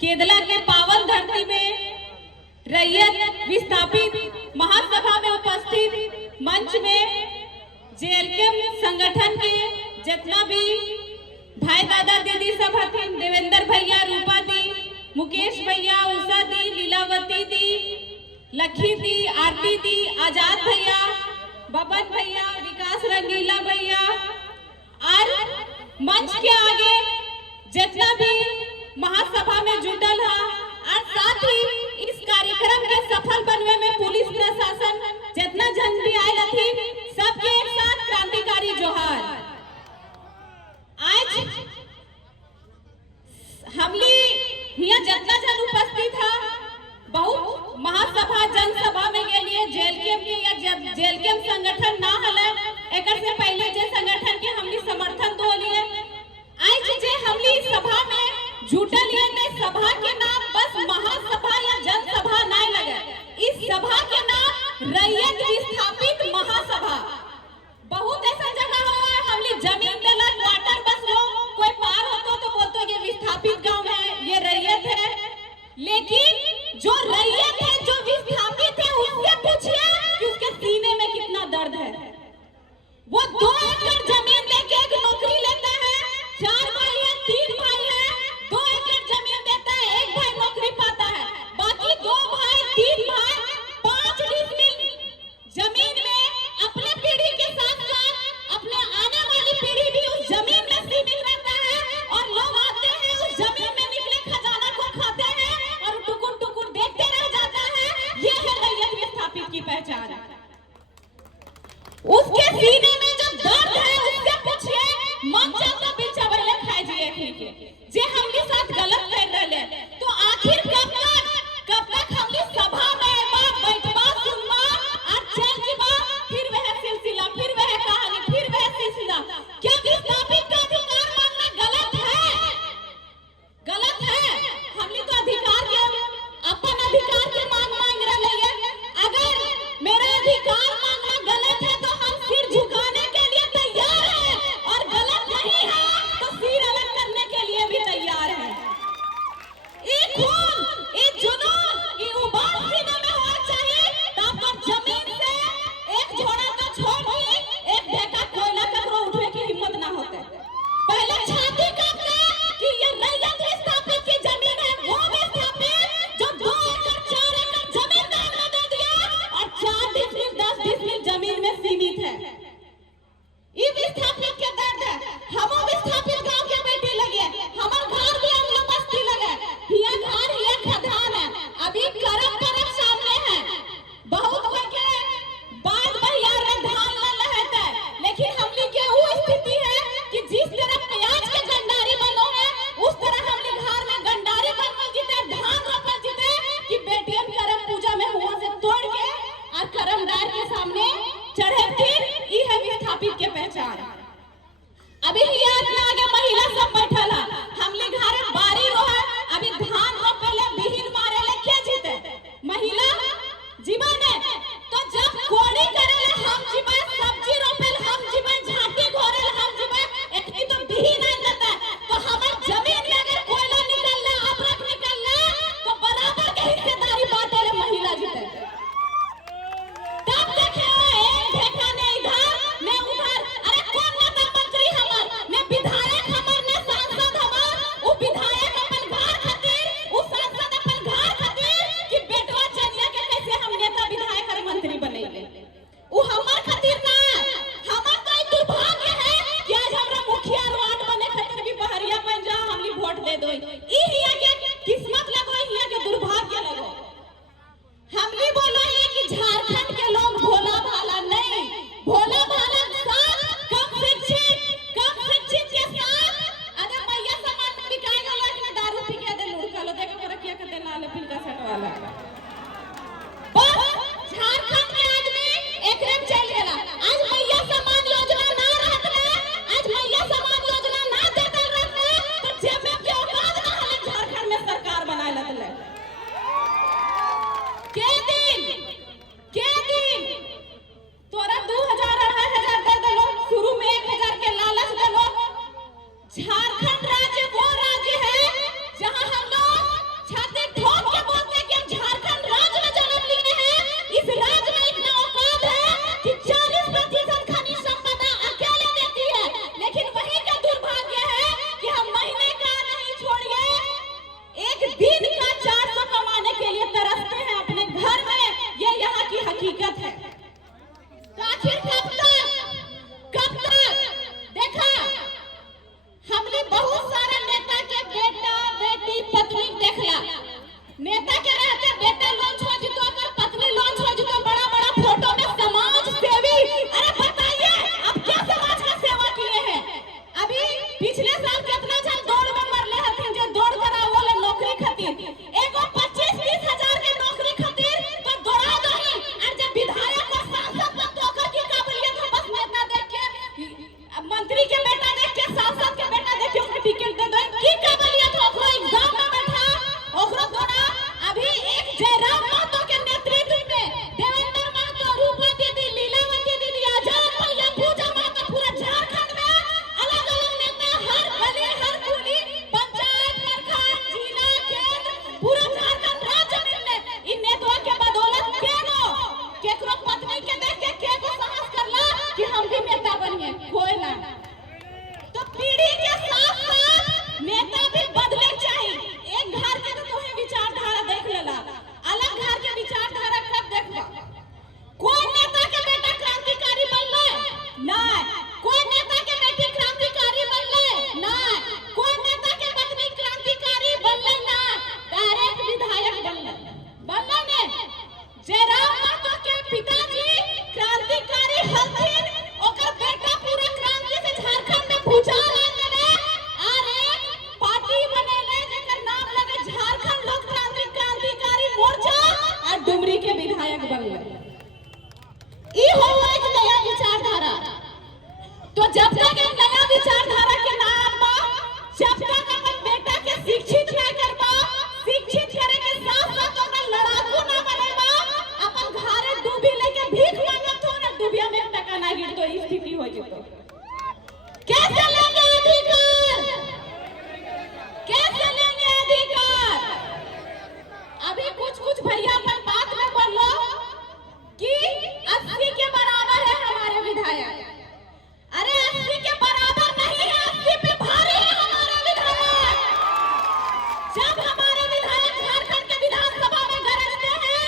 केदला के पावन धरती में रैयत विस्थापित महासभा में उपस्थित मंच में जेएलके संगठन के जितना भी भाई दादा दीदी सब हथिन, देवेंद्र भैया, रूपा दी, मुकेश भैया, उषा दी, लीलावती दी, लखी दी, आरती दी, आजाद भैया, बबन भैया, विकास रंगीला भैया और मंच के आगे जितना भी महासभा में जुटल है और साथ ही इस कार्यक्रम के सफल बनने में पुलिस प्रशासन जितना जन भी आए थी, सबके एक साथ क्रांतिकारी जोहार। आज हमली यहाँ जितना जन उपस्थित है, बहुत महासभा जनसभा में के लिए जेएलके संगठन ना हले, एक से पहले जे संगठन के हमली समर्थन दो लिए। आज जे हमली सभा में जुटल ये सभा के नाम बस महासभा या जनसभा नहीं लगे, इस सभा के नाम रैयत विस्थापित महासभा। बहुत ऐसा जगह है हमली जमीन देला क्वार्टर बस लो, कोई पार होतो तो बोलतो ये विस्थापित गांव है, ये रैयत है। लेकिन जो रैयत है, जो विस्थापित है, उससे पूछिए कि उसके सीने में कितना दर्द है। वो 2 एकड़ जमीन देके एक नौकरी लेता है, 4 भाई है, 3 भाई है, 2 एकड़ जमीन देता है, 1 भाई नौकरी पाता है, बाकी 2 भाई 3 भाई 5 डिसमिल जमीन में अपने पीढ़ी के साथ साथ अपने आने वाली पीढ़ी भी उस जमीन में सीमित रहता है और लोग आते हैं उस जमीन में निकले खजाना को खाते हैं और टुकुर टुकुर देखते रह जाता है। ये है रैयत विस्थापित की पहचान। उसके सीने में जो दर्द है उससे पूछिए, मन चाहता बिचा वाले खाए जिए जे हमके साथ गलत कर रहे, तो आखिर कब तक हमली सभा में बैठबा सुनबा और चल जीबा, फिर वह सिलसिला, फिर वह कहानी, फिर वह सिलसिला। क्या विस्थापित का अधिकार मांगना गलत है? गलत है। हमली तो अधिकार के अपन अधिकार के मांग रहे हैं। अगर मेरा अधिकार मांगना गलत है तो हम सिर झुकाने के लिए तैयार हैं, और गलत नहीं है तो सिर अलग करने के लिए भी तैयार हैं। एक खून, एक जुनून, एक उबाल सीने में होना चाहिए, तब तो जमीन से एक झोड़ा तो छोड़ दी, एक ढेका कोयला ककरो उठने की हिम्मत ना होते। पहले छाती कांपते कि ये रैयत विस्थापित की जमीन है, वो विस्थापित जो 2 एकड़ 4 एकड़ जमीन दान में दे दिया और 4 डिसमिल 10 डिसमिल जमीन में सीमित है। ये विस्थापित के दर्द है। हम विस्थापित गांव के बेटी लगे, हमार घर भी हम लोग बस्ती लगे, हिया घर हिया खदान है, अभी करब सामने है। बहुत कोई के बाद बहियार में धान ल रहता है, लेकिन हमली के वो स्थिति है कि जिस तरह प्याज के गंडारी बनो है, उस तरह हमली घर में गंडारी बनल जीते, धान रोपल जीते कि बेटियन करम पूजा में हुआ से तोड़ के और करमदार के सामने चढ़े। फिर ई है विस्थापित के पहचान। अभी याद में आगे महिला सब बैठल है, हमली घर बारी रोहे, अभी धान रोपेले बिहिन मारेले के जीते महिला जीवन है। तो जब कोड़ी करेले हम जीवे, सब्जी रोपेले हम जीवे, झाटी घोरेले हम जीवे, एकनी तो बिहिन आ जाता है। तो हमार जमीन में अगर कोयला निकलले, अबरक निकलले, तो बराबर के हिस्सेदारी बांटेले महिला जीते। तब देखे एक ढेका ने इधर ने उधर, अरे कौन नेता मंत्री हमार ने, विधायक हमार ने, सांसद हमार, वो विधायक अपन घर खातिर, वो सांसद अपन घर खातिर कि बेटवा चनिया के कैसे हम नेता विधायक और मंत्री बनेले, वो हमार खातिर ना। हमार तो दुर्भाग्य है कि आज हमरा मुखिया वार्ड बने खातिर भी बहरिया बन जा, हमली वोट दे दो। ई हिया के किस्मत लगो, हिया के दुर्भाग्य लगो। हमली बोलो है कि झारखंड के लोग भोला भाला नहीं, भोला भाला साथ कम शिक्षित के साथ। अरे मैया सामान बिकाए गलो, एक दारू पी के दे लुड़का लो, देखो कर क्या करते लाल पिलका सेट वाला। बस झारखंड के आदमी एकरम चल गेला। आज मैया सामान योजना ना रहत ना, आज मैया सामान योजना ना देतल रहत, तो जेब में के औकात ना हले झारखंड में सरकार बनाए लतले। के दिन तोरा 2000 2500 दे देलो, शुरू में 1000 के लालच देलो। झारखंड राज्य वो राज्य है जहां बनले। ई हो एक नया विचारधारा। तो जब तक एक नया विचारधारा के ना आबा, जब तक अपन बेटा के शिक्षित ना करबा, शिक्षित करे के साथ साथ ओकरा लड़ाकू ना बनेबा, अपन घरे डूबी लेके भीख मांगत हो ना, डूबिया में 1 टका ना गिरतो, ई स्थिति हो जतो। कैसे लेंगे अधिकार? कैसे लेंगे अधिकार? अभी कुछ भैया अपन बात में बोलो कि 80 के बराबर है हमारे विधायक। अरे 80 के बराबर नहीं है, 80 पे भारी है हमारे विधायक। जब हमारे विधायक झारखंड के विधानसभा में गरजते हैं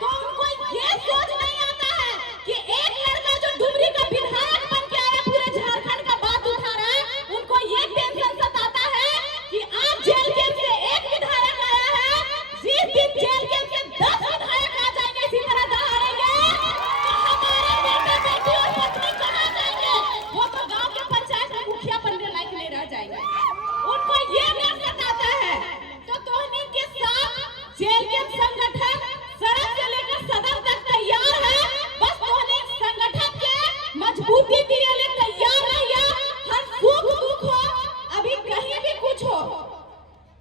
तो उनको ये सोच नहीं आता है कि एक लड़का जो डुमरी का विधायक बन के आया पूरे झारखंड का बात उठा रहा है, उनको ये टेंशन सताता है कि आज जेल जेल से एक विधायक आया है, जिस दिन जेल जेल से 10 विधायक आ जाएंगे इसी तरह दहाड़ेंगे तो हमारे बेटे बेटी और पत्नी कहाँ जाएंगे? वो तो गांव के पंचायत में मुखिया बनने लायक नहीं रह जाएंगे। उनको ये डर सताता है। तो तोहनी के साथ जेल के संगठन सड़क से लेकर सदन तक तैयार है। बस तोहनी संगठन के मजबूती दिए ले तैयार रहिए। हर सुख दुख हो, अभी कहीं भी कुछ हो,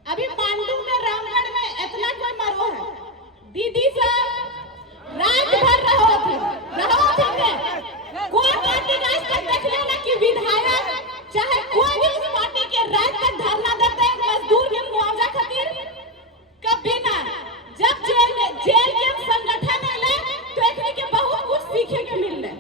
अभी पांडु में रामगढ़ में इतना कोई मरो है, दीदी से रात भर रहो थे कोई पार्टी का इस तक देख लेना कि विधायक चाहे कोई भी उस पार्टी के रात तक धरना देते हैं मजदूर के मुआवजा खातिर, कभी ना। जब जेल के संगठन आले तो एकनी के बहुत कुछ सीखे के मिलले,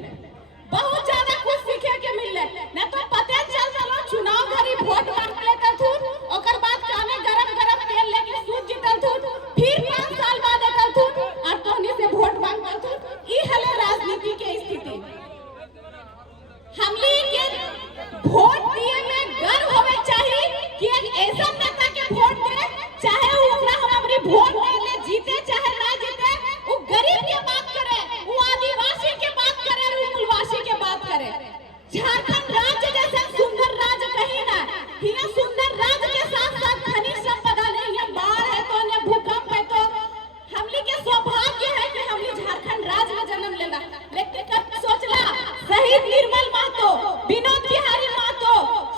बहुत ज्यादा कुछ सीखे के मिलले। ना तो पते चल चलो चुनाव घरी वोट मांग लेते थू, ओकर बाद कामे गरम गरम तेल लेके सूत जीतल थू, फिर 5 साल बाद एकल थू और तोहनी से वोट मांगल थू। ई हले राजनीति के स्थिति। हमली के वोट दिए में गर्व होवे चाहिए कि एक ऐसा नेता के वोट दे, चाहे ओकरा हम अपनी वोट दे ले, जीते चाहे ना जीते, वो गरीब के बात करे, वो आदिवासी के बात करे, वो मूलवासी के बात करे। झारखंड राज्य जैसे सुंदर राज्य कहीं ना, हिया सुंदर राज्य के साथ साथ खनिज संपदा नहीं है, बाढ़ है तो ने भूकंप है तो हमली के सौभाग्य है कि हमली झारखंड राज्य में जन्म लेला। लेकिन कब सोचला शहीद निर्मल महतो, विनोद बिहारी महतो,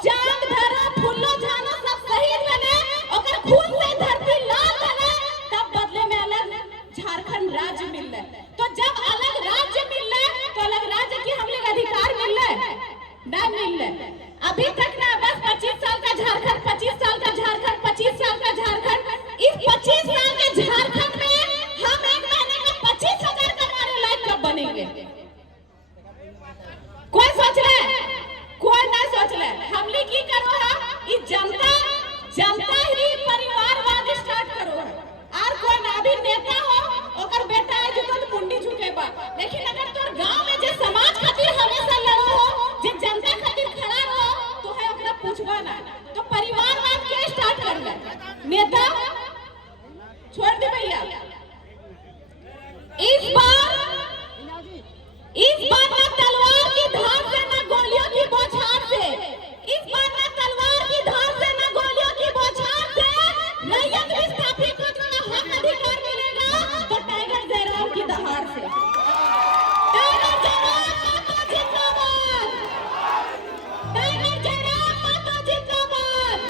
चांद धरा फुल्लो झानो सब शहीद बने, ओकर खून से धरती लाल बने, तब बदले में अलग झारखंड राज्य मिलले। तो जब अलग राज्य मिलले तो अलग राज्य की हमले अधिकार मिलले ना मिलले। अभी तक ना बस 25 साल का झारखंड, 25 साल का झारखंड, 25 साल का झारखंड। इस 25 साल के झारखंड में हम एक महीने का 25,000 कमाने लायक कब बनेंगे? कोई सोच ले? कोई ना सोच ले। हमली की करो है इस जनता ही परिवारवाद स्टार्ट करो है। और कोई ना भी नेता हो ओकर बेटा है जो तो मुंडी झुकेबा, लेकिन अगर तोर गांव में जे समाज खातिर हमेशा लड़ो हो, जे जनता खातिर खड़ा रहो तो है ओकरा पूछबा ना। तो परिवारवाद के स्टार्ट कर ले। नेता छोड़ दे भैया। इस बार ना तलवार की धार से ना गोलियों की बौछार से, इस बार ना तलवार की धार से ना गोलियों की बौछार से रैयत विस्थापित को जो हक अधिकार मिलेगा तो टाइगर जयराम की दहाड़ से। टाइगर जयराम माता जिंदाबाद, टाइगर जयराम माता जिंदाबाद।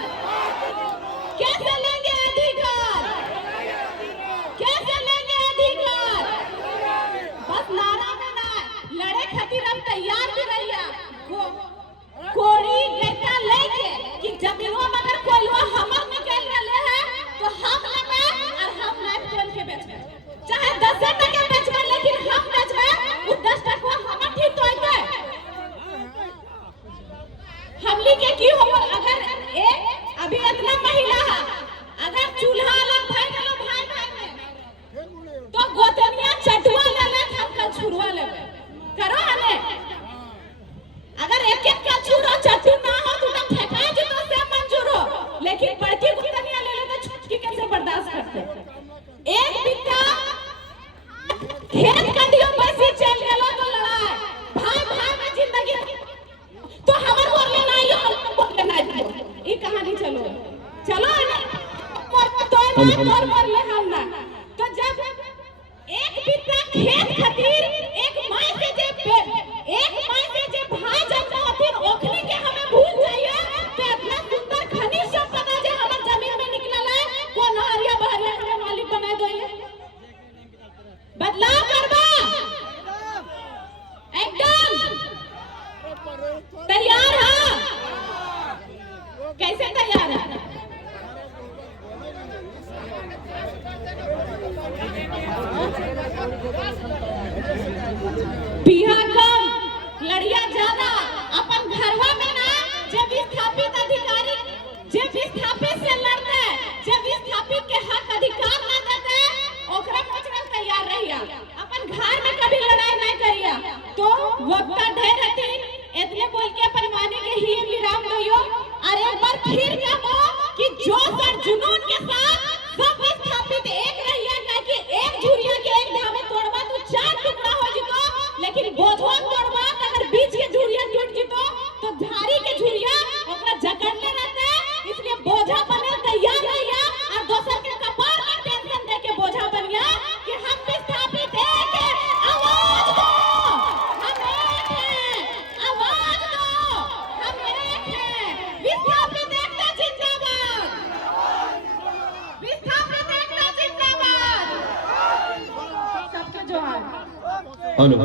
कैसे लेंगे अधिकार? कैसे लेंगे अधिकार? बस नारा में ना, लड़े खातिर हम तैयार भी रहिया। कोड़ी गैता लेके कि जमीनों में अगर कोई लोग हमर निकल रहे हैं तो हम लेबे और हम लाइफ चल के बेचबे, चाहे 10 टके बेचबे, लेकिन हम बेचबे वो 10 टका हमर ठीक तो आइते। हमली के की हो अगर अभी इतना महिला है, अगर चूल्हा अलग भाई गेलो भाई में तो गोतनिया चटुआ ले ले, हम का छुरवा लेबे करो हने। अगर एक का छुरा चटू ना हो तो तब फेंका जे तो से मंजूर हो, लेकिन बड़की गोतनिया ले ले तो छोटकी कैसे बर्दाश्त करते। एक बित्ता खेत कंडियो पैसे चल गेलो तो लड़ाई, भाई में जिंदगी तो हमर बोल लेना आइयो बोल लेना आइयो। ई कहानी चलो ना तो मोर ले हम ना। तो जब एक बित्ता खेत खातिर एक माई से जे भाई जब होथिन ओखनी के हमें भूल जाइए तो इतना सुंदर खनिज संपदा जे हमर जमीन में निकलल है कोन हरिया बहरिया हमें मालिक बना दइए। बदलाव करबा एकदम तैयार है। कैसे तैयार है? बिहा कम लड़िया ज्यादा अपन घरवा में ना जब विस्थापित अधिकारी जब विस्थापित से लड़ते जब विस्थापित के हक अधिकार ना देते ओकरा पछड़ल तैयार रहिया। अपन घर में कभी लड़ाई नहीं करिया। तो वक्त ढेर हतीन इतने बोल के अपन वाणी के ही विराम दइयो और एक बार फिर कहो कि जोश और जुनून के साथ सब विस्थापित एक रहिया कि एक झुरिया के एक धामे तोड़बा तो चार टुकड़ा हो जितो लेकिन बोझवा तोड़बा अगर बीच के झुरिया टूट जितो तो धारी के झुरिया ओकरा जकड़ले रहते। इसलिए बोझा बने तैयार रहिया और दोसर के कपार में टेंशन दे के बोझा बनिया कि हम विस्थापित एक है। आवाज दो हम एक हैं। आवाज दो हम एक हैं। विस्थापित एकता जिंदाबाद। विस्थापित एकता जिंदाबाद। सबके जोहार। हेलो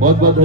बहुत बहुत